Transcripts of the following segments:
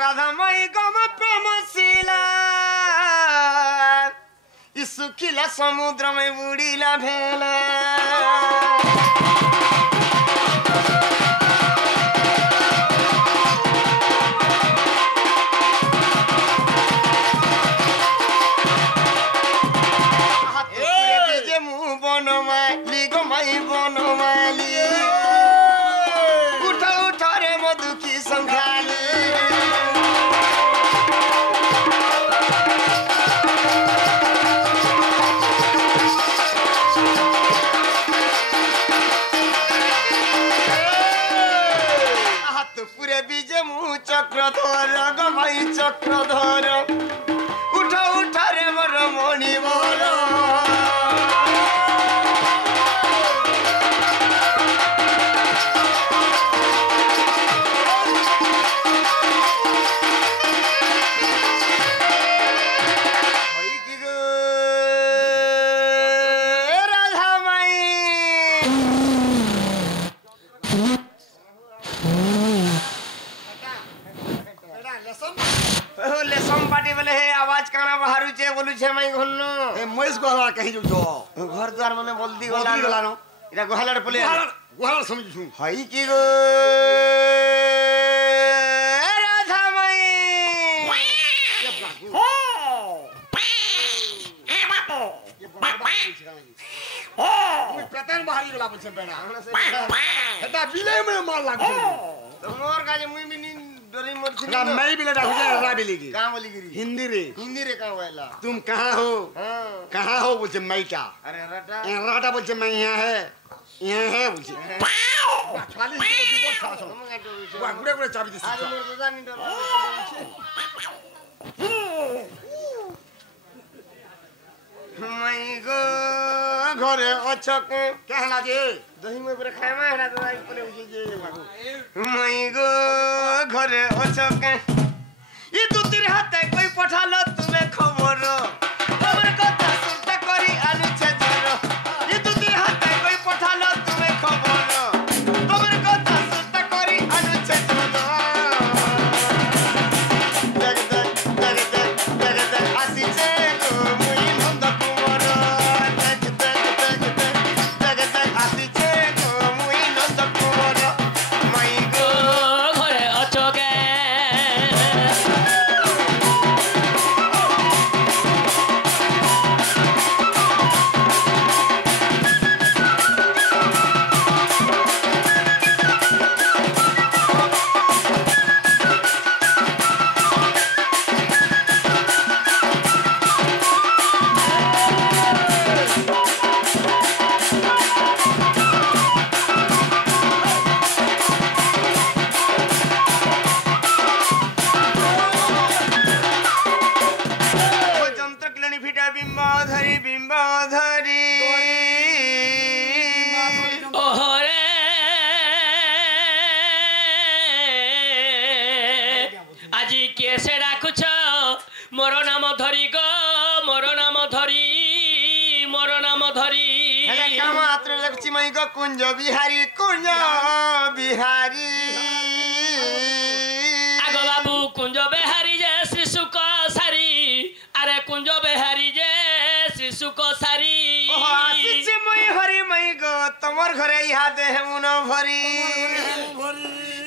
राधा माई गम प्रेम शिला सुखिला समुद्र में बुड़ीला भेला बनमाली गो माई बनमाली उठा उठा रे मधु की संभाली हाथ पूरे बीजे मुँह चक्रधर गो माई चक्रधर उठा उठा रे बर मणि बर कहीं जो घर द्वार माने बल्दी गला नो इरा गोहालाड पले गोहालाड समझू हई की गो राधा माई हो ए बापू ये हो पेटन बाहरी गला बचे बेना हेता बिले में मार लागो तो मोर काजे मुई मिनी डरी मोर छिना मैं बिले डाल रा बिले की कहां बोली गिरी हिंदी रे कहां वाला तुम कहां हो कहां हो बोलते मैटा अरे राटा बोलते मैं यहां है बोलते खाली इसको बहुत खास हो वा गुड़े गुड़े चाबी दे आज मोर दादा नी डर मैं गो घरे अचक कहला जे दही में पूरा खाए में हड़ा दादा पले उजे जे बाबू मैं गो घरे अचक ये तू तेरे हाथ कोई पठालो तुम्हें खबर खबर कथा सुनता करी आलू छजर ये तू तेरे हाथ कोई पठालो तुम्हें खबर खबर कथा सुनता करी आलू छजर जग आसी छे गो मुई नंद कुमार जग आसी छे गो मुई नंद कुमार माई गो घरे अचके कुंज बिहारी आगो बाबू कुंज बिहारी जे श्री सुख सारी अरे कुंज बिहारी जे श्री सुख सारी आसीच मई हरि मई गो तमर घरे इहा देह मुन भरी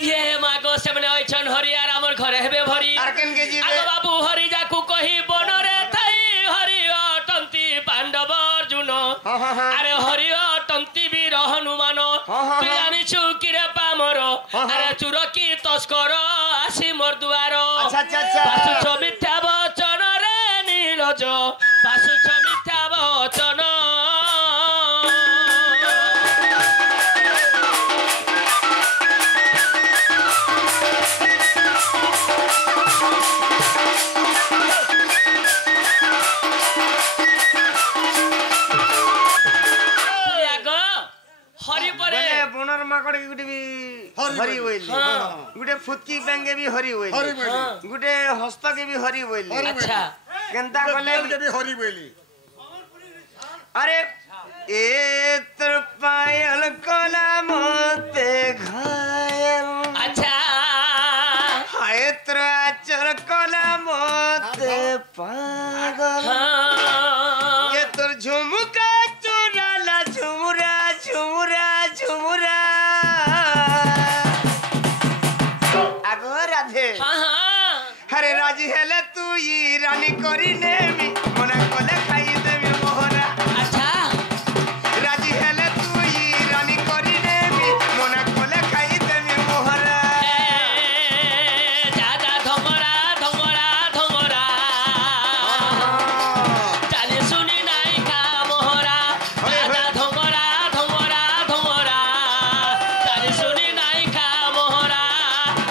ये मागो सेमने आइछन हरि आर हमर घरे हेबे भरी आर केन के जीवे आगो बाबू हरि जाकू कही बनरे थाई हरि अटंती पांडव अर्जुन अरे हरि अटंती वीर हनुमान तू जानिछु किरे पामर अरे चुरकी तस्कर आसी मोर दुआर बासुछ मिथ्या वचन रे नीरज बासुछ मिथ्या वचन हरि होइली गुटे फुटकी बेंगे भी हरि होइली गुटे हस्त के भी हरि होइली अच्छा केनता कले भी हरि होइली अरे ए तर पायल कला मते घायल अच्छा हाय त्राच पागल हाँ ये तोर झुमका चुराला झुमुरा झुमुरा झुमुरा आगो राधे हाँ हाँ अरे राजी हेले तू ई रानी करी नेमी मना कोले खाई देमी मोहरा अच्छा राजी हेले तू ई रानी करी नेमी मना कोले खाई देमी मोहरा दादा धमरा धमरा धमरा चाली सुनी नाई का मोहरा दादा धमरा धमरा धमरा चाली सुनी नाई का मोहरा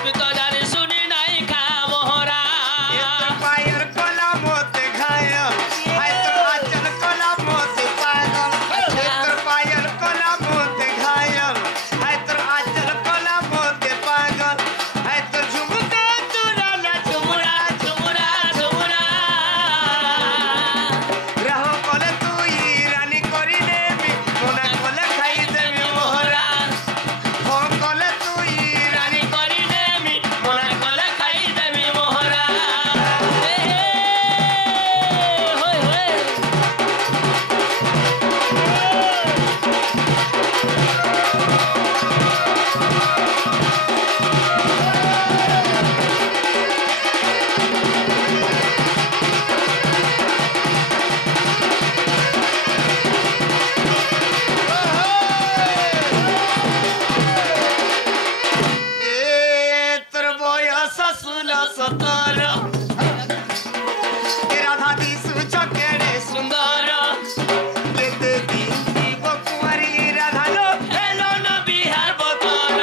तू तो चाली सुनी नाई का मोहरा ये तो पायर कोला मोते घायल हाय तो आचल कोला मोते पागल ये तो पायर कोला मोते घायल हाय तो आचल कोला मोते पागल हाय तो झुमका चुराला झुमुरा झुमुरा झुमुरा रहो कोले तू ई रानी करी नेमी मोना कोले खाई देमी मोहरा हो कोले तू ई रानी करी नेमी मोना कोले खाई देमी मोहरा होय होय ए तोर बयस 16-17 ए राधा दिसु चकेरे सुंदर केते दिन जीव कुंवारी राधा लो हेलो न बिहार बतर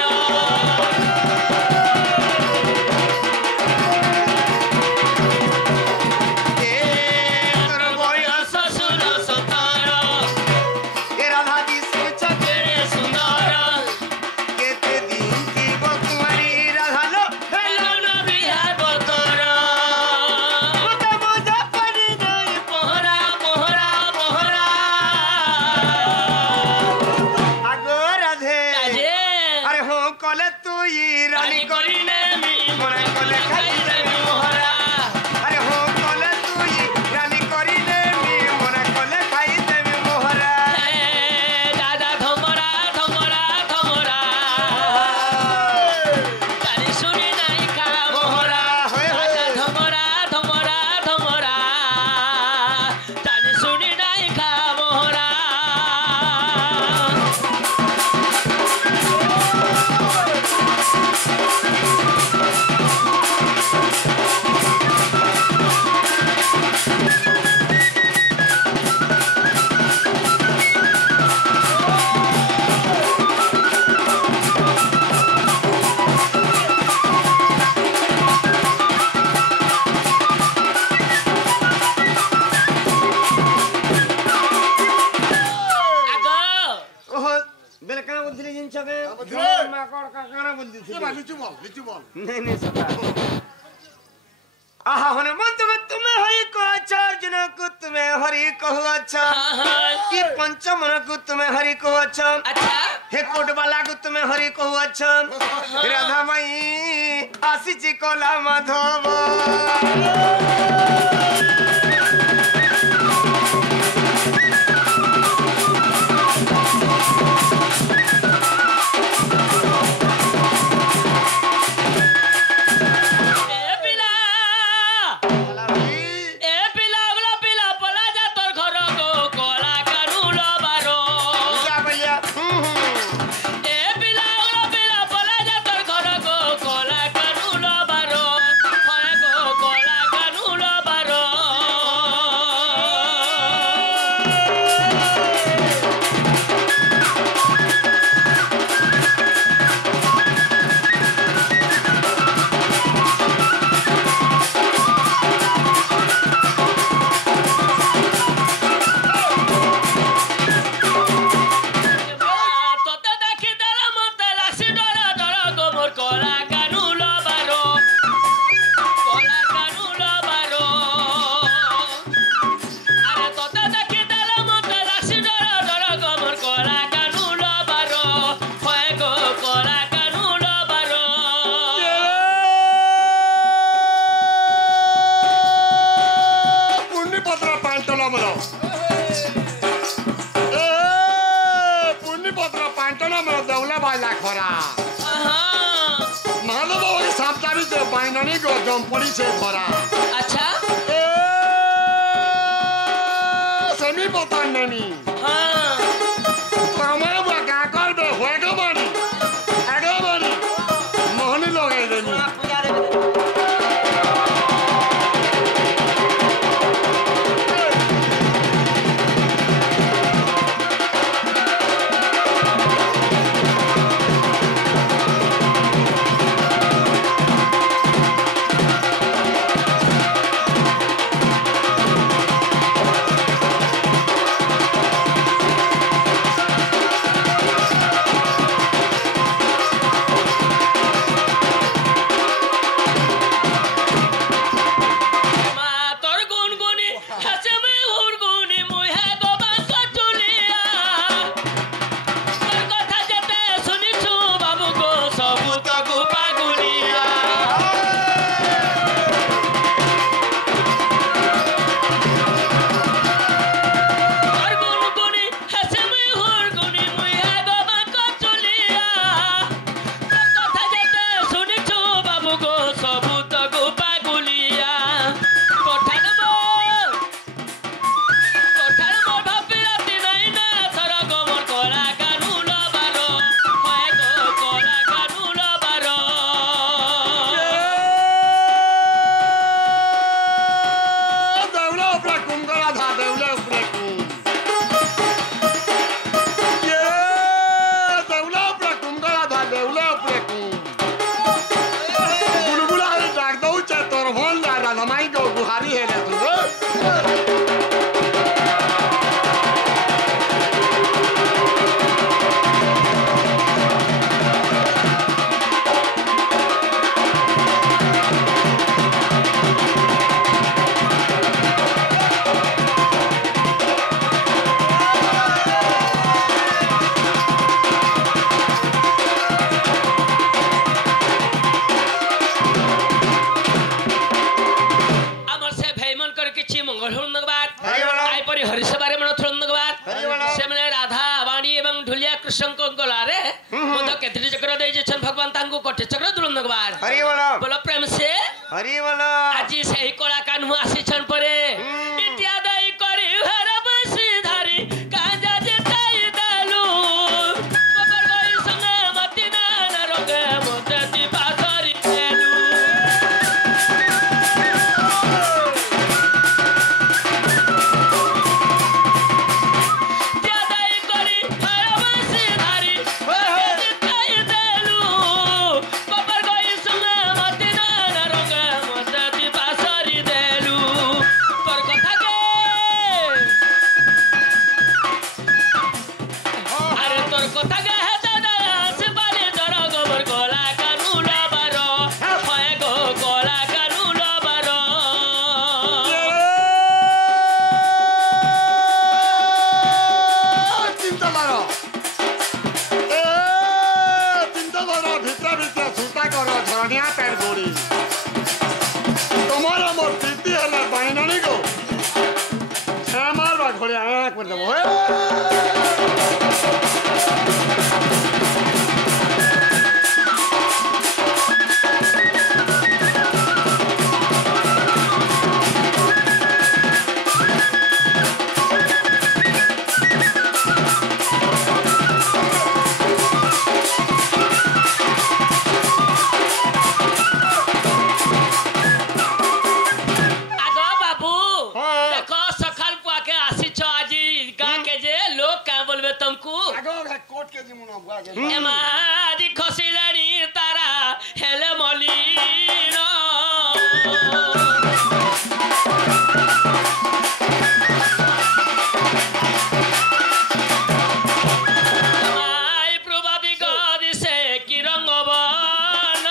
ए तोर बयस ससुर सतर ए राधा दिसु चकेरे सुंदर केते दिन जीव कुंवारी राधा लो हेलो न बिहार बतर मोटा मोटा परी नहीं मोहरा मोहरा मोहरा आगो राधे काजे अरे हो कोले तू ई रानी करी नेमी मोना कोले खाई देमी मोहरा अरे हो कोले तू ई रानी करी नेमी मोना कोले खाई देमी मोहरा दादा धमरा धमरा धमरा चाली सुनी नाई का मोहरा दादा धमरा धमरा धमरा चाली सुनी नाई का मोहरा आगो ओहो बेले का बुद्धि जिन छके माकड़ का काना बुद्धि थी लिचू बॉल नहीं नहीं सका आहा हनुमंत में तुम्हें हरि को अच्छा अर्जुन को तुम्हें हरि को अच्छा कि पंचमन को तुम्हें हरि को अच्छा अच्छा हे कोट वाला को तुम्हें हरि को अच्छा राधा माई आशीची कोला माधव ए पिला ए पिला बोला पिला पला जा तोर घर को कोला कानुल बारो क्या भैया ए पिला बोला पिला पला जा तोर घर को कोला कानुल बारो फळे को कोला कमल पुण्यपत्र पांटना मोर दौला बाला खरा माधव बाबा साप्ताही से बाइननी को जमपड़ी से खरा अच्छा सेमी पता नहीं हमारे बुआ कर दे होएगा बानी आगे बानी मोहनी लगाई देनी भगवान तांको कोटे चक्र दुलंदगबार हरि बोलो बोलो प्रेम से हरि बोलो आज सही कोला कान्हु आसी छन परे इत्यादि करी हर बसी धारी काजा जेताई दालु बबर गई संग मति ना रोग मोते ती पाथरी तेलु इत्यादि करी हर बसी धारी जेताई दालु बबर गई संग मति ना रोग मोते ती पाथरी देलु तोर कथा के अरे तोर कथा के है दादा से बाले जरा गोबर गोला कानू लाबारो होए गो गोला कानू लाबारो चिंता करो भितर भितर छूटा करो झरनिया पैर गोड़ी तुम्हारा मोर प्रीति है बाइननी को छह मार बा घोड़े आया कर देबो आगो बाबू हाँ। देखो सखल पुआ के आसी छ आजी गां के जे लोग का बोलबे तुमको आगो कोट के जिमुना बुआ के एमा आजी खसिलनी तारा हेले मलिनो माई प्रभावी गदी से की रंग बन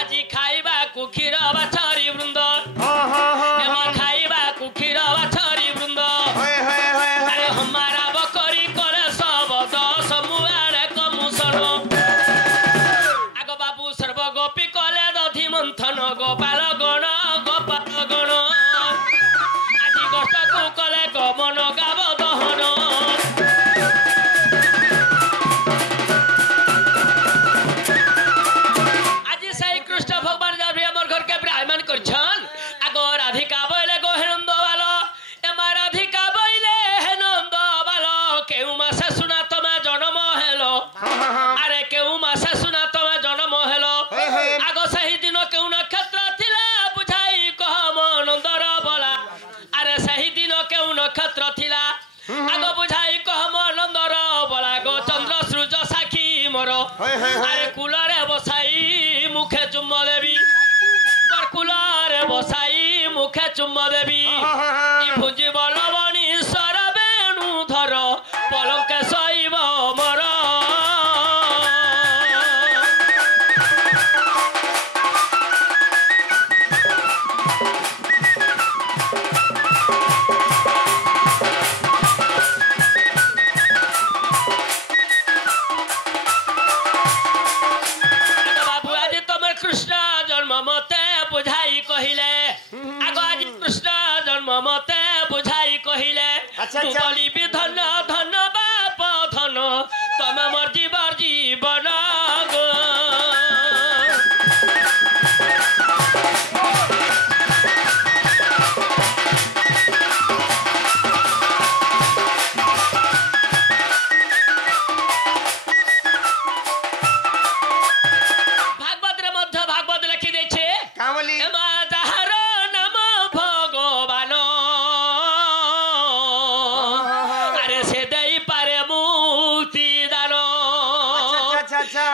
আজি খাইবা কুক্ষীর বাছরি বৃন্দ हाँ हाँ हाँ এমন খাইবা কুক্ষীর বাছরি বৃন্দ होए होए होए আরে होए हमारा बकरी करे মাসে শুনা তোমা জন্ম হেলো আরে কেউ মাসে শুনা তোমা জন্ম হেলো আগ সেই দিন কেউ নক্ষত্র থিলা বুঝাই কহ মনন্দর বলা আরে সেই দিন কেউ নক্ষত্র থিলা আগ বুঝাই কহ মনন্দর বলা গো চন্দ্র সূর্য সাক্ষী মোর আরে কুলরে বসাই মুখে চুম্ব দেবী মোর কুলরে বসাই মুখে চুম্ব দেবী ভুঞ্জি বলবনি সর বেণু ধর পলঙ্কে শৈব মর বাবু আজ তোমার কৃষ্ণ জন্ম মতে বুঝাই কহিলে আগ আজ কৃষ্ণ জন্ম মতে বুঝাই কহিলে আচ্ছা, তু আচ্ছা। বলিবি ধন্য ধন্য বাপ ধন তমে মোর জীবর জীবন গো ভাগবতের মধ্যে ভাগবত লেখি দিয়েছে কামলি এমা যাহার নাম ভগবান আরে সে দেই পারে মুক্তি দান আচ্ছা আচ্ছা আচ্ছা